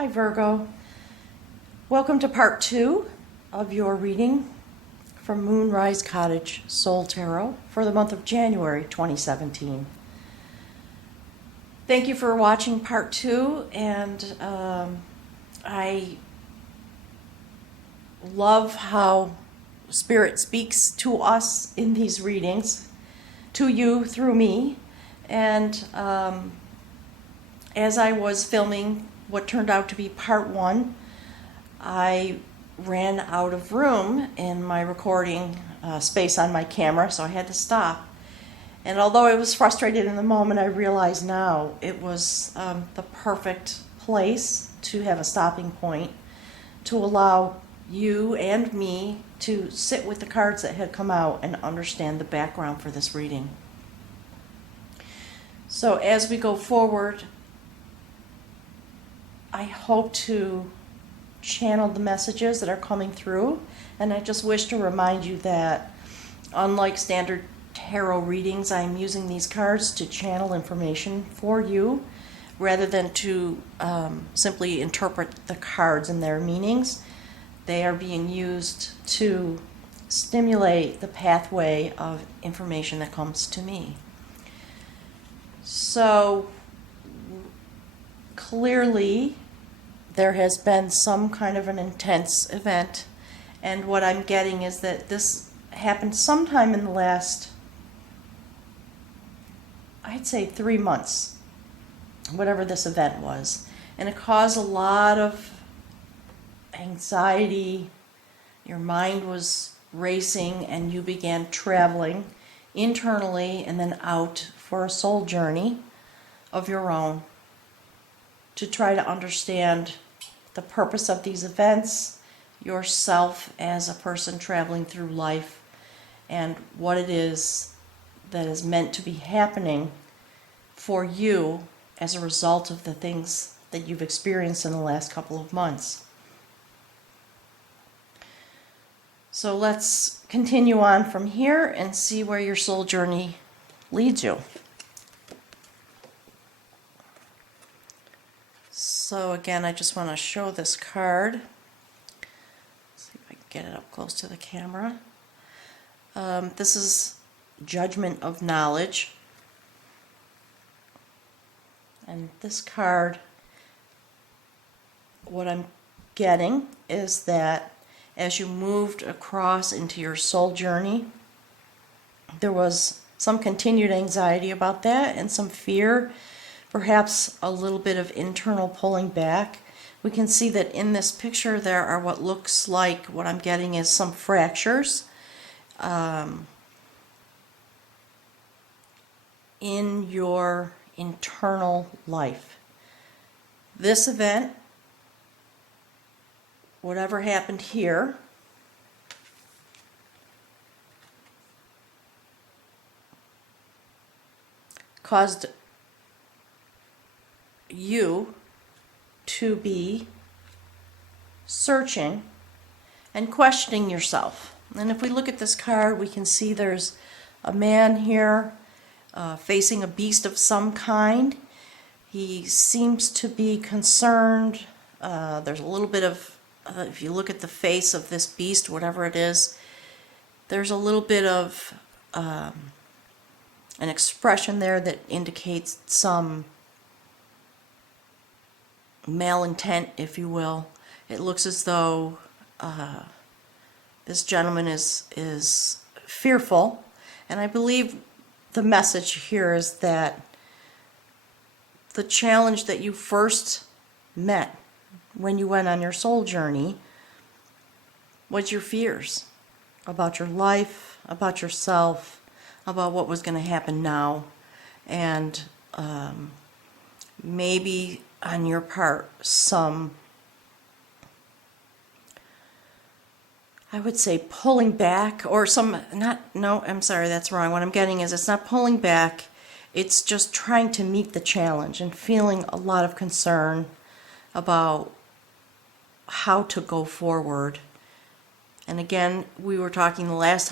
Hi Virgo. Welcome to part 2 of your reading from Moonrise Cottage Soul Tarot for the month of January 2017. Thank you for watching part 2, and I love how Spirit speaks to us in these readings, to you through me. And as I was filming what turned out to be part 1, I ran out of room in my recording space on my camera, so I had to stop. And although I was frustrated in the moment, I realize now it was the perfect place to have a stopping point to allow you and me to sit with the cards that had come out and understand the background for this reading. So as we go forward, I hope to channel the messages that are coming through, and I just wish to remind you that unlike standard tarot readings, I'm using these cards to channel information for you rather than to simply interpret the cards and their meanings. They are being used to stimulate the pathway of information that comes to me. So clearly there has been some kind of an intense event, and what I'm getting is that this happened sometime in the last, I'd say 3 months, whatever this event was, and it caused a lot of anxiety. Your mind was racing and you began traveling internally and then out for a soul journey of your own to try to understand the purpose of these events, yourself as a person traveling through life, and what it is that is meant to be happening for you as a result of the things that you've experienced in the last couple of months. So let's continue on from here and see where your soul journey leads you. So again, I just want to show this card. See if I can get it up close to the camera. This is Judgment of Knowledge. And this card, what I'm getting is that as you moved across into your soul journey, there was some continued anxiety about that and some fear, perhaps a little bit of internal pulling back. We can see that in this picture there are what looks like, what I'm getting is some fractures in your internal life. This event, whatever happened here, caused you to be searching and questioning yourself. And if we look at this card, we can see there's a man here facing a beast of some kind. He seems to be concerned. There's a little bit of, if you look at the face of this beast, whatever it is, there's a little bit of an expression there that indicates some malintent, if you will. It looks as though this gentleman is fearful, and I believe the message here is that the challenge that you first met when you went on your soul journey was your fears about your life, about yourself, about what was going to happen now, and maybe on your part some, I would say, pulling back, or I'm sorry, that's wrong. What I'm getting is it's not pulling back, it's just trying to meet the challenge and feeling a lot of concern about how to go forward. And again, I was talking the last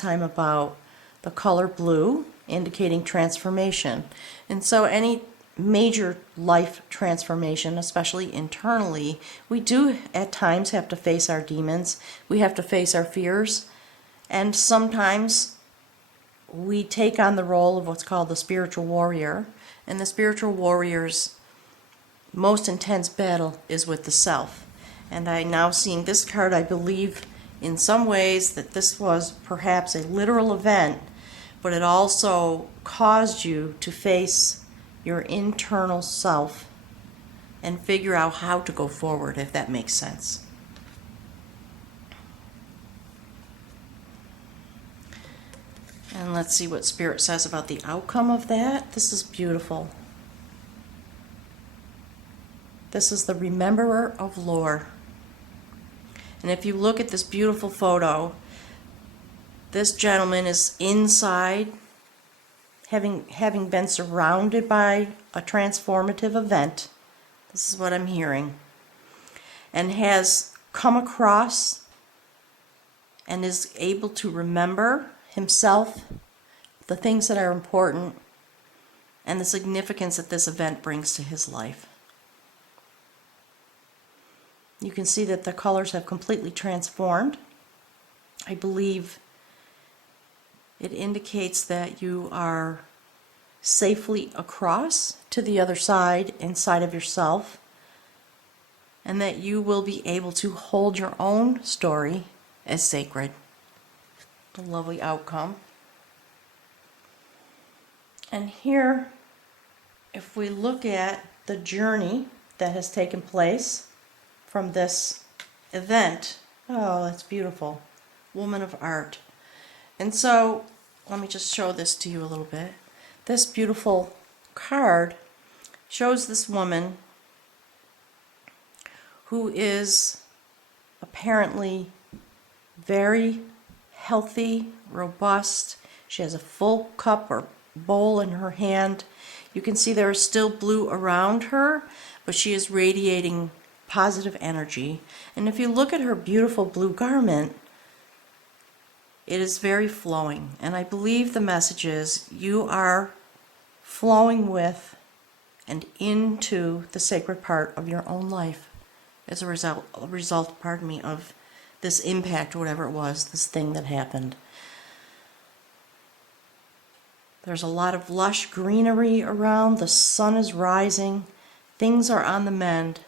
time about the color blue indicating transformation. And so any major life transformation, especially internally, we do at times have to face our demons. We have to face our fears. And sometimes we take on the role of what's called the spiritual warrior. And the spiritual warrior's most intense battle is with the self. And I now seeing this card, I believe in some ways that this was perhaps a literal event, but it also caused you to face your internal self and figure out how to go forward, if that makes sense. And let's see what Spirit says about the outcome of that. This is beautiful. This is the Rememberer of Lore. And if you look at this beautiful photo, this gentleman is inside, having been surrounded by a transformative event. This is what I'm hearing. And has come across and is able to remember himself, the things that are important, and the significance that this event brings to his life. You can see that the colors have completely transformed. I believe it indicates that you are safely across to the other side, inside of yourself, and that you will be able to hold your own story as sacred. A lovely outcome. And here, if we look at the journey that has taken place from this event, oh, that's beautiful. Woman of art. And so, let me just show this to you a little bit. This beautiful card shows this woman who is apparently very healthy, robust. She has a full cup or bowl in her hand. You can see there is still blue around her, but she is radiating positive energy. And if you look at her beautiful blue garment, it is very flowing. And I believe the message is you are flowing with and into the sacred part of your own life as a result, of this impact, or whatever it was, this thing that happened. There's a lot of lush greenery around. The sun is rising. Things are on the mend.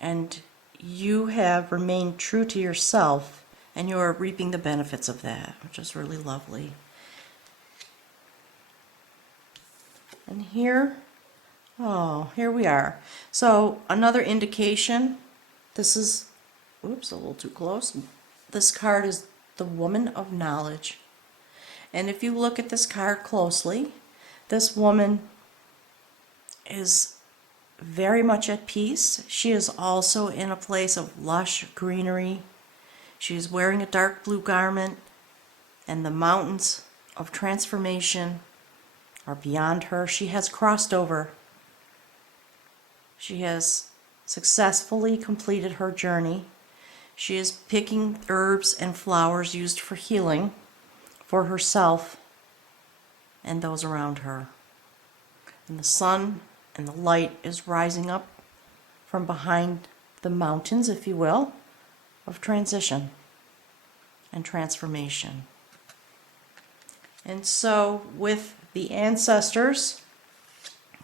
And you have remained true to yourself, and you are reaping the benefits of that, which is really lovely. And here, oh, here we are. So another indication, this is, oops, a little too close. This card is the Woman of Knowledge. And if you look at this card closely, this woman is very much at peace. She is also in a place of lush greenery. She is wearing a dark blue garment, and the mountains of transformation are beyond her. She has crossed over. She has successfully completed her journey. She is picking herbs and flowers used for healing for herself and those around her. And the sun and the light is rising up from behind the mountains, if you will, of transition and transformation. And so with the ancestors,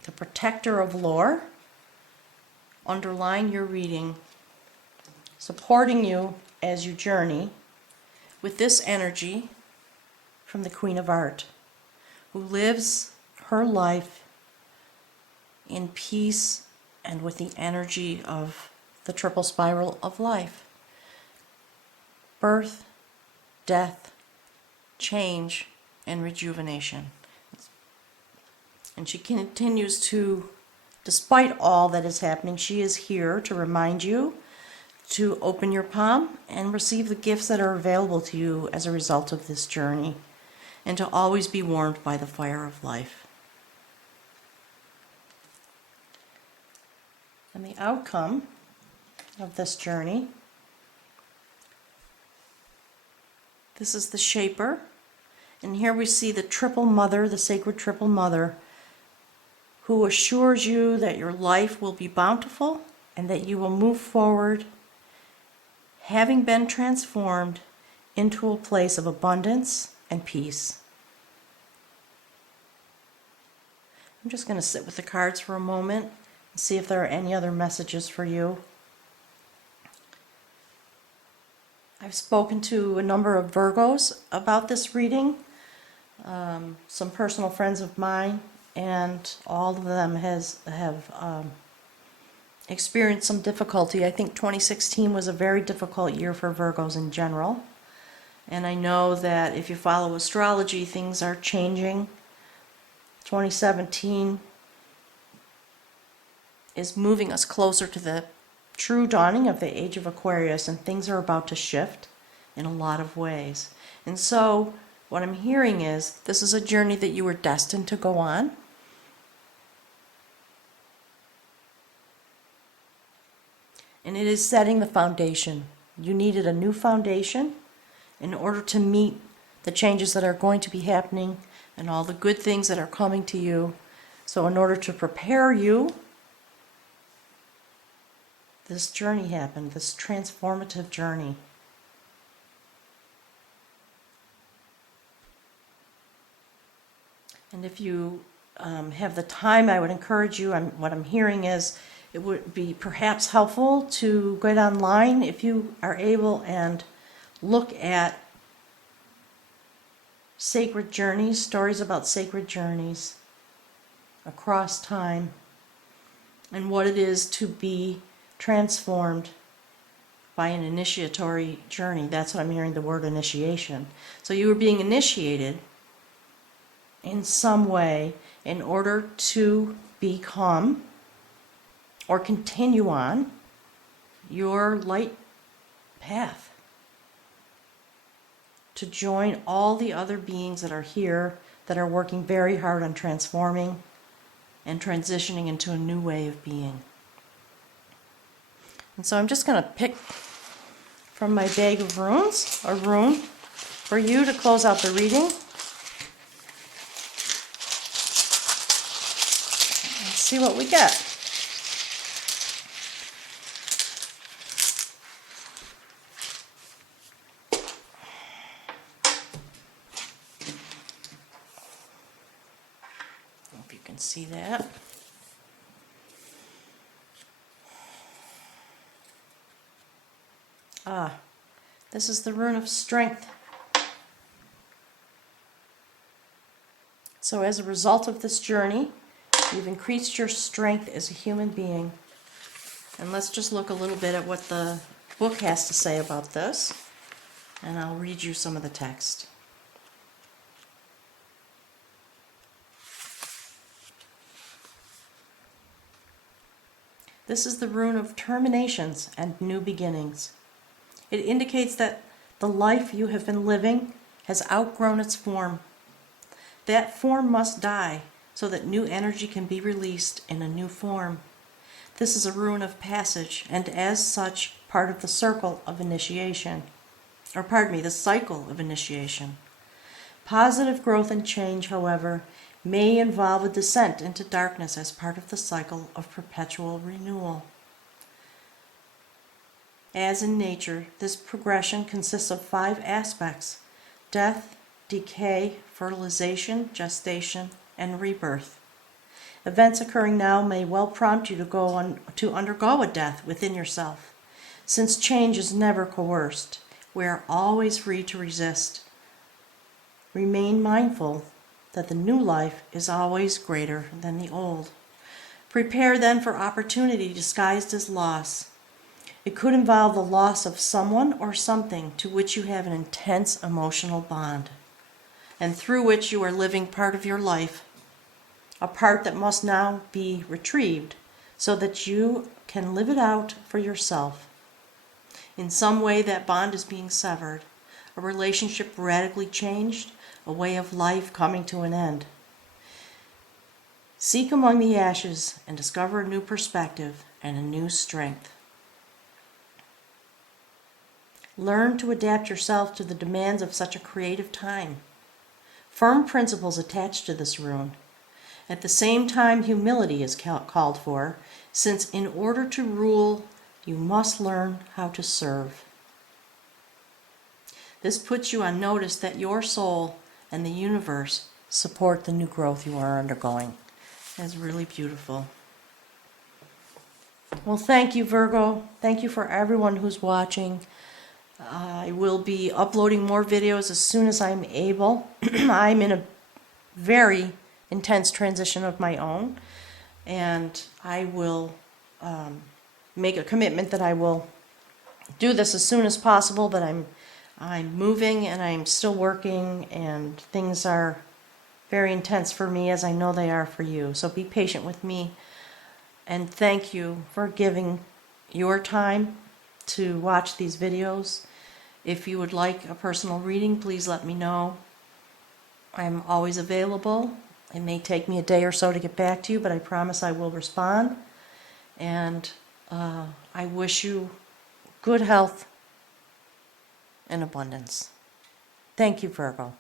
the protector of lore, underlying your reading, supporting you as you journey with this energy from the Queen of Art, who lives her life in peace and with the energy of the triple spiral of life. Birth, death, change, and rejuvenation. And she continues to, despite all that is happening, she is here to remind you to open your palm and receive the gifts that are available to you as a result of this journey, and to always be warmed by the fire of life. And the outcome of this journey, this is the Shaper, and here we see the Triple Mother, the Sacred Triple Mother, who assures you that your life will be bountiful and that you will move forward having been transformed into a place of abundance and peace. I'm just going to sit with the cards for a moment and see if there are any other messages for you. I've spoken to a number of Virgos about this reading, some personal friends of mine, and all of them have experienced some difficulty. I think 2016 was a very difficult year for Virgos in general. And I know that if you follow astrology, things are changing. 2017 is moving us closer to the true dawning of the age of Aquarius, and things are about to shift in a lot of ways. And so what I'm hearing is this is a journey that you were destined to go on. And it is setting the foundation. You needed a new foundation in order to meet the changes that are going to be happening and all the good things that are coming to you. So in order to prepare you, this journey happened, this transformative journey. And if you have the time, I would encourage you, what I'm hearing is it would be perhaps helpful to get online if you are able and look at sacred journeys, stories about sacred journeys across time, and what it is to be transformed by an initiatory journey. That's what I'm hearing, the word initiation. So you were being initiated in some way in order to become or continue on your light path, to join all the other beings that are here that are working very hard on transforming and transitioning into a new way of being. And so I'm just going to pick from my bag of runes, a rune, for you to close out the reading. Let's see what we get. Hope you can see that. This is the rune of strength. So as a result of this journey, you've increased your strength as a human being. And let's just look a little bit at what the book has to say about this, and I'll read you some of the text. This is the rune of terminations and new beginnings. It indicates that the life you have been living has outgrown its form. That form must die so that new energy can be released in a new form. This is a rune of passage, and as such, part of the circle of initiation. The cycle of initiation. Positive growth and change, however, may involve a descent into darkness as part of the cycle of perpetual renewal. As in nature, this progression consists of 5 aspects: death, decay, fertilization, gestation, and rebirth. Events occurring now may well prompt you to undergo a death within yourself. Since change is never coerced, we are always free to resist. Remain mindful that the new life is always greater than the old. Prepare then for opportunity disguised as loss. It could involve the loss of someone or something to which you have an intense emotional bond, and through which you are living part of your life, a part that must now be retrieved so that you can live it out for yourself. In some way that bond is being severed, a relationship radically changed, a way of life coming to an end. Seek among the ashes and discover a new perspective and a new strength. Learn to adapt yourself to the demands of such a creative time. Firm principles attached to this rune. At the same time, humility is called for, since in order to rule, you must learn how to serve. This puts you on notice that your soul and the universe support the new growth you are undergoing. That's really beautiful. Well, thank you, Virgo. Thank you for everyone who's watching. I will be uploading more videos as soon as I'm able. I'm in a very intense transition of my own, and I will make a commitment that I will do this as soon as possible, but I'm moving and I'm still working, and things are very intense for me, as I know they are for you. So be patient with me, and thank you for giving your time to watch these videos. If you would like a personal reading, please let me know. I'm always available. It may take me a day or so to get back to you, but I promise I will respond. And I wish you good health and abundance. Thank you, Virgo.